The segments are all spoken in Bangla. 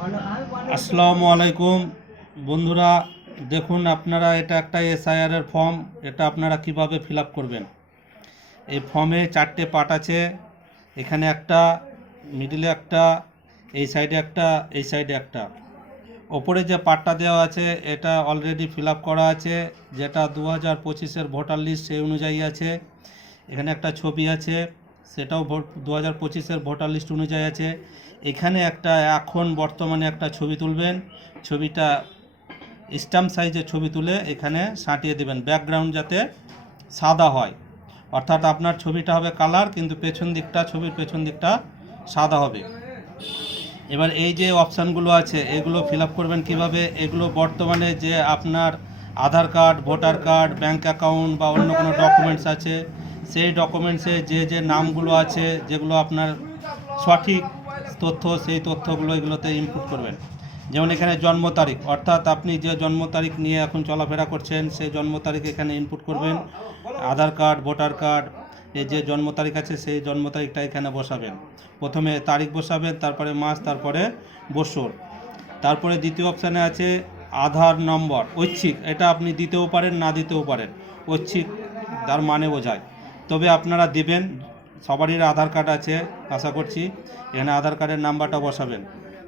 আসসালামু আলাইকুম বন্ধুরা, দেখুন আপনারা এটা একটা এসআইআর এর ফর্ম। এটা আপনারা কিভাবে ফিল আপ করবেন। এই ফর্মে 4টে পার্ট আছে। এখানে একটা, মিডিলে একটা, এই সাইডে একটা, এই সাইডে একটা। ওপরে যে পার্টটা দেওয়া আছে এটা অলরেডি ফিল আপ করা আছে, যেটা 2025-এর ভোটার লিস্ট সেই অনুযায়ী আছে। এখানে একটা ছবি আছে, সেটাও 2025-এর ভোটার লিস্ট অনুযায়ী আছে। এখানে একটা এখন বর্তমানে একটা ছবি তুলবেন। ছবিটা স্ট্যাম্প সাইজের ছবি তুলে এখানে সাঁটিয়ে দেবেন, ব্যাকগ্রাউন্ড যাতে সাদা হয়। অর্থাৎ আপনার ছবিটা হবে কালার, কিন্তু পেছন দিকটা, ছবির পেছন দিকটা সাদা হবে। এবার এই যে অপশানগুলো আছে এগুলো ফিল আপ করবেন কীভাবে। এগুলো বর্তমানে যে আপনার Aadhaar card, voter card, bank account বা অন্য কোনো ডকুমেন্টস আছে, সেই ডকুমেন্টসে যে নামগুলো আছে, যেগুলো আপনার সঠিক তথ্য, সেই তথ্যগুলো এগুলোতে ইনপুট করবেন। যেমন এখানে জন্ম তারিখ, অর্থাৎ আপনি যে জন্ম তারিখ নিয়ে এখন চলাফেরা করছেন সেই জন্ম তারিখ এখানে ইনপুট করবেন। আধার কার্ড, ভোটার কার্ড, এই যে জন্ম তারিখ আছে সেই জন্ম তারিখটা এখানে বসাবেন। প্রথমে তারিখ বসাবেন, তারপরে মাস, তারপরে বছর। তারপরে দ্বিতীয় অপশানে আছে আধার নম্বর, ঐচ্ছিক। এটা আপনি দিতেও পারেন, না দিতেও পারেন। ঐচ্ছিক তার মানে বোঝায়, তবে আপনারা দেবেন। সবারই আধার কার্ড আছে আশা করছি। এখানে আধার কার্ডের নাম্বারটা বসাবেন।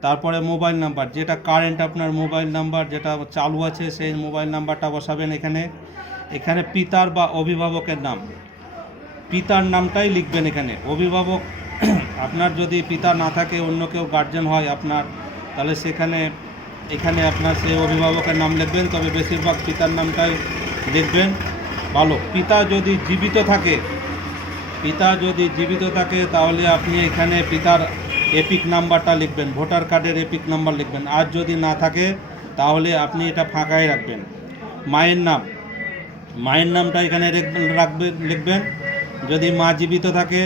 তারপরে মোবাইল নাম্বার, যেটা কারেন্ট আপনার মোবাইল নাম্বার যেটা চালু আছে সেই মোবাইল নাম্বারটা বসাবেন এখানে। এখানে পিতার বা অভিভাবকের নাম, পিতার নামটাই লিখবেন এখানে। অভিভাবক আপনার যদি পিতা না থাকে, অন্য কেউ গার্জেন হয় আপনার, তাহলে এখানে আপনার সেই অভিভাবকের নাম লিখবেন, তবে বেশিরভাগ পিতার নামটাই লিখবেন। ভালো। পিতা যদি জীবিত থাকে তাহলে আপনি এখানে পিতার এপিক নাম্বারটা লিখবেন, ভোটার কার্ডের এপিক নাম্বার লিখবেন। আর যদি না থাকে তাহলে আপনি এটা ফাঁকাই রাখবেন। মায়ের নামটা এখানে লিখবেন। যদি মা জীবিত থাকে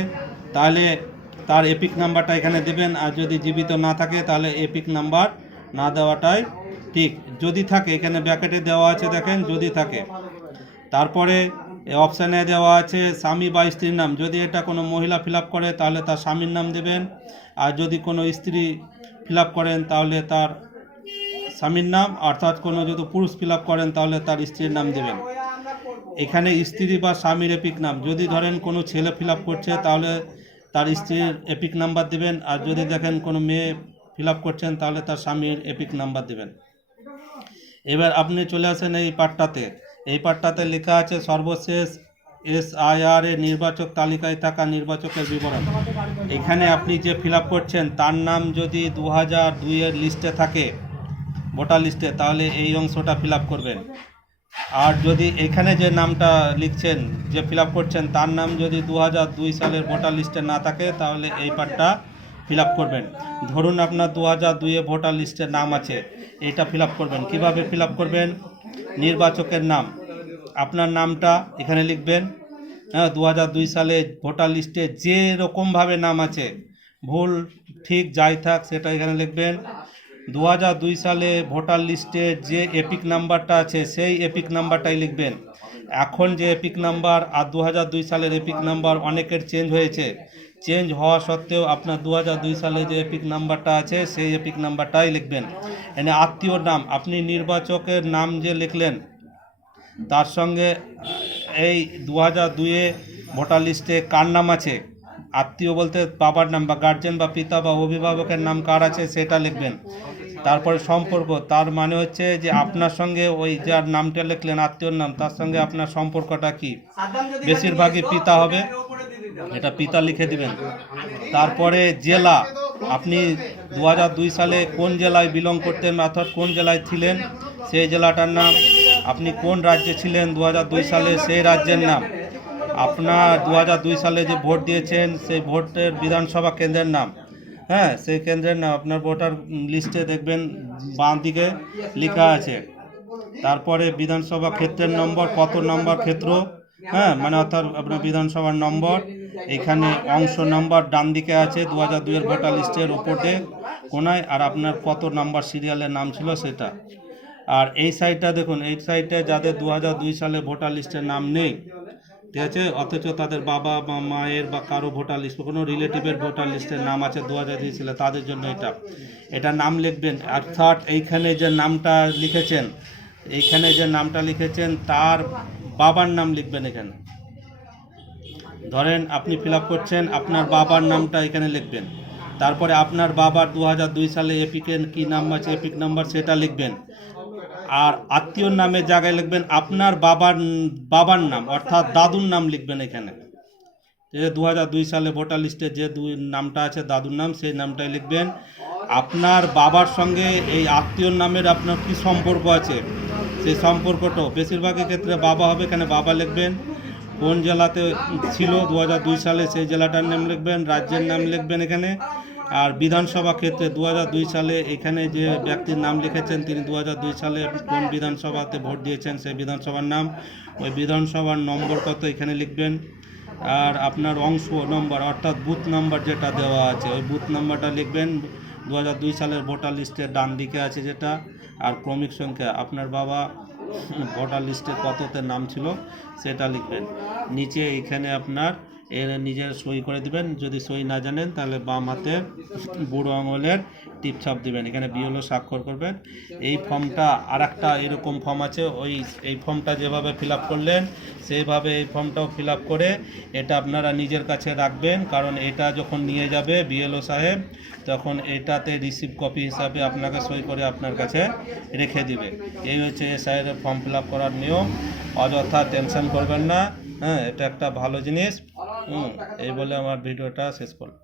তাহলে তার এপিক নাম্বারটা এখানে দেবেন, আর যদি জীবিত না থাকে তাহলে এপিক নাম্বার না দেওয়াটাই ঠিক। যদি থাকে, এখানে ব্র্যাকেটে দেওয়া আছে দেখেন, যদি থাকে। তারপরে অপশানে দেওয়া আছে স্বামী বা স্ত্রীর নাম। যদি এটা কোনো মহিলা ফিল আপ করে তাহলে তার স্বামীর নাম দেবেন, আর যদি কোনো স্ত্রী ফিল আপ করেন তাহলে তার স্বামীর নাম, অর্থাৎ কোনো যদি পুরুষ ফিল আপ করেন তাহলে তার স্ত্রীর নাম দেবেন। এখানে স্ত্রী বা স্বামীর এপিক নাম, যদি ধরেন কোনো ছেলে ফিল আপ করছে তাহলে তার স্ত্রীর এপিক নাম্বার দেবেন, আর যদি দেখেন কোনো মেয়ে ফিল আপ করছেন তাহলে তার স্বামীর এপিক নাম্বার দেবেন। এবার আপনি চলে আসেন এই পার্টটাতে লেখা আছে সর্বশেষ এসআইআর এর নির্বাচক তালিকায় থাকা নির্বাচকের বিবরণ। এখানে আপনি যে ফিল আপ করছেন তার নাম যদি 2002-এর লিস্টে থাকে, ভোটার লিস্টে, তাহলে এই অংশটা ফিল আপ করবেন। আর যদি এখানে যে নামটা লিখছেন, যে ফিল আপ করছেন, তার নাম যদি 2002 সালের ভোটার লিস্টে না থাকে তাহলে এই পার্টটা ফিল আপ করবেন। ধরুন আপনার 2002-এ ভোটার লিস্টে নাম আছে, এটা ফিল আপ করবেন। কীভাবে ফিল আপ করবেন? নির্বাচকের নাম, আপনার নামটা এখানে লিখবেন। হ্যাঁ, 2002 সালে ভোটার লিস্টে যে রকমভাবে নাম আছে, ভুল ঠিক যাই থাক সেটা এখানে লিখবেন। 2002 সালে ভোটার লিস্টে যে এপিক নাম্বারটা আছে সেই এপিক নাম্বারটাই লিখবেন। এখন যে এপিক নাম্বার আর 2002 সালের এপিক নাম্বার অনেকের চেঞ্জ হয়েছে। চেঞ্জ হওয়া সত্ত্বেও আপনার 2002 সালে যে এপিক নাম্বারটা আছে সেই এপিক নাম্বারটাই লিখবেন। এনে আত্মীয়র নাম, আপনি নির্বাচকের নাম যে লিখলেন তার সঙ্গে এই 2002-এ ভোটার লিস্টে কার নাম আছে, আত্মীয় বলতে বাবার নাম বা গার্জেন বা পিতা বা অভিভাবকের নাম কার আছে সেটা লিখবেন। তারপরে সম্পর্ক, তার মানে হচ্ছে যে আপনার সঙ্গে ওই যার নামটা লিখলেন আত্মীয়র নাম, তার সঙ্গে আপনার সম্পর্কটা কি। বেশিরভাগই পিতা হবে, এটা পিতা লিখে দিবেন। তারপরে জেলা, আপনি 2002 সালে কোন জেলায় বিলং করতেন, অর্থাৎ কোন জেলায় ছিলেন সেই জেলাটার নাম। আপনি কোন রাজ্যে ছিলেন 2002 সালে সেই রাজ্যের নাম। আপনার 2002 সালে যে ভোট দিয়েছেন সেই ভোটের বিধানসভা কেন্দ্রের নাম। হ্যাঁ, সেই কেন্দ্রের নাম আপনার ভোটার লিস্টে দেখবেন বাঁ দিকে লেখা আছে। তারপরে বিধানসভা ক্ষেত্রের নম্বর, কত নম্বর ক্ষেত্র, হ্যাঁ, মানে অর্থাৎ আপনার বিধানসভার নম্বর। এখানে অংশ নম্বর ডান দিকে আছে 2002-এর ভোটার লিস্টের ওপরে কোনায়, আর আপনার কত নাম্বার সিরিয়ালের নাম ছিল সেটা। আর এই সাইডটা দেখুন, এই সাইডে যাদের 2002 সালে ভোটার লিস্টের নাম নেই, ঠিক আছে, অথচ তাদের বাবা বা মায়ের বা কারো ভোটার লিস্ট, কোনো রিলেটিভের ভোটার লিস্টের নাম আছে 2000 সালে, তাদের জন্য এটা নাম লিখবেন। অর্থাৎ এইখানে যে নামটা লিখেছেন তার বাবার নাম লিখবেন এখানে। ধরেন আপনি ফিল আপ করছেন, আপনার বাবার নামটা এখানে লিখবেন। তারপরে আপনার বাবার 2002 সালে এপিকের কী নাম আছে, এপিক নাম্বার, সেটা লিখবেন। আর আত্মীয়র নামের জায়গায় লিখবেন আপনার বাবার নাম, অর্থাৎ দাদুর নাম লিখবেন এখানে। যে 2002 সালে ভোটার লিস্টে যে নামটা আছে দাদুর নাম, সেই নামটাই লিখবেন। আপনার বাবার সঙ্গে এই আত্মীয়র নামের আপনার কি সম্পর্ক আছে, সেই সম্পর্কটাও, বেশিরভাগের ক্ষেত্রে বাবা হবে, এখানে বাবা লিখবেন। কোন জেলাতে ছিল 2002 সালে সেই জেলাটার নাম লিখবেন, রাজ্যের নাম লিখবেন এখানে। আর বিধানসভা ক্ষেত্রে 2002 সালে এখানে যে ব্যক্তির নাম লিখেছেন তিনি 2002 সালে কোন বিধানসভাতে ভোট দিয়েছেন সেই বিধানসভার নাম, ওই বিধানসভার নম্বর কত এখানে লিখবেন। আর আপনার অংশ নম্বর অর্থাৎ বুথ নাম্বার যেটা দেওয়া আছে ওই বুথ নাম্বারটা লিখবেন। 2002 সালের ভোটার লিস্টের ডান দিকে আছে যেটা। আর ক্রমিক সংখ্যা, আপনার বাবা ভোটার লিস্টে কততে নাম ছিল সেটা লিখবেন। নিচে এখানে আপনার এর নিজের সই করে দিবেন। যদি সই না জানেন তাহলে বাম হাতে বুড়ো আঙুলের টিপছাপ দিবেন, এখানে বিএলও স্বাক্ষর করবেন। এই ফর্মটা আর একটা এরকম ফর্ম আছে, এই ফর্মটা যেভাবে ফিল আপ করলেন সেইভাবে এই ফর্মটাও ফিল আপ করে এটা আপনারা নিজের কাছে রাখবেন। কারণ এটা যখন নিয়ে যাবে বিএলও সাহেব তখন এটাতে রিসিভ কপি হিসাবে আপনাকে সই করে আপনার কাছে রেখে দিবে। এই হচ্ছে এসআইয়ের ফর্ম ফিল আপ করার নিয়ম। অযথা টেনশন করবেন না, হ্যাঁ, এটা একটা ভালো জিনিস। এই বলে আমার ভিডিওটা শেষ করলাম।